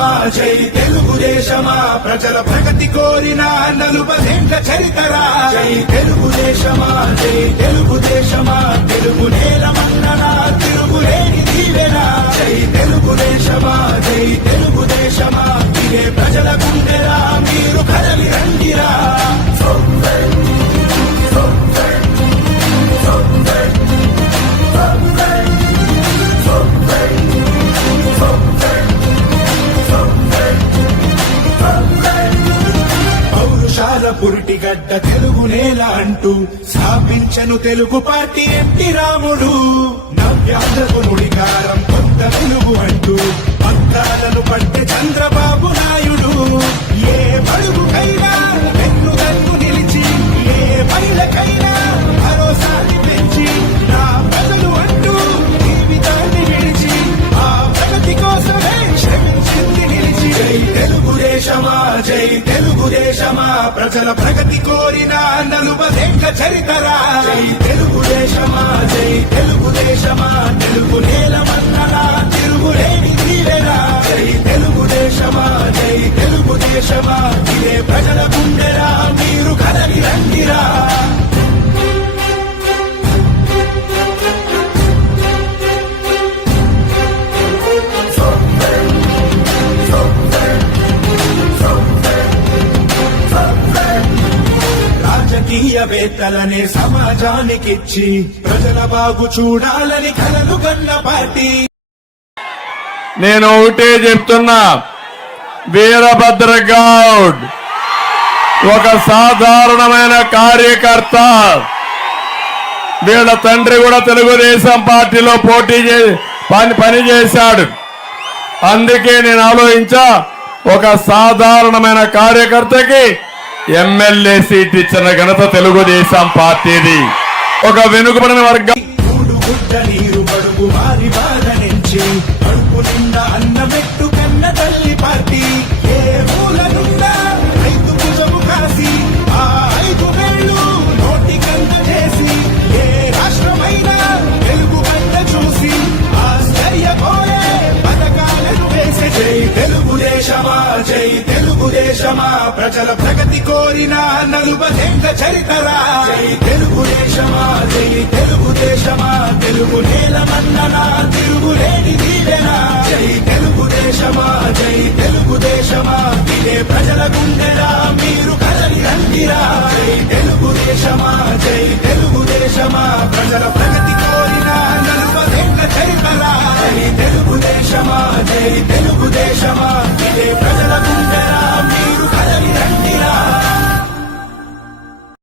దేశమా జై తెలుగుదేశమా ప్రజల ప్రగతి కోరిన నలుపదేంట చరితరా? జై పౌరుషాల పురిటిగడ్డ తెలుగు నేల అంటూ స్థాపించను తెలుగు పార్టీ ఎట్టి రాముడు. దేశమా జై తెలుగుదేశమా ప్రజల ప్రగతి కోరిన నలుపదేండ్ల చరితరా. జై తెలుగుదేశమా జై తెలుగుదేశమా రాజకీయవేత్తలనే సమాజానికిచ్చి ప్రజల బాగు చూడాలని కలలు కన్న పార్టీ. నేను ఒకటే చెప్తున్నా వీరభద్ర గౌడ్ ఒక సాధారణమైన కార్యకర్త. వీళ్ళ తండ్రి కూడా తెలుగుదేశం పార్టీలో పోటీ చే పని పని చేశాడు అందుకే నేను ఆలోచించా ఒక సాధారణమైన కార్యకర్తకి ఎమ్మెల్యే సీట్ ఇచ్చిన ఘనత తెలుగుదేశం పార్టీది. ఒక వెనుకబడిన వర్గం తెలుగుదేశమా? ప్రజల ప్రగతి కోరిన నలుబదేంద్ర చరితరా? జై తెలుగుదేశమా? జై తెలుగుదేశమా? తెలుగు నేల మన్ననా? తిరుగులేని దీవెనా? జై తెలుగుదేశమా? జై తెలుగుదేశమా? ఇదే ప్రజల గుండెరా మీరు కదలి రంగిరా? జై తెలుగుదేశమా? జై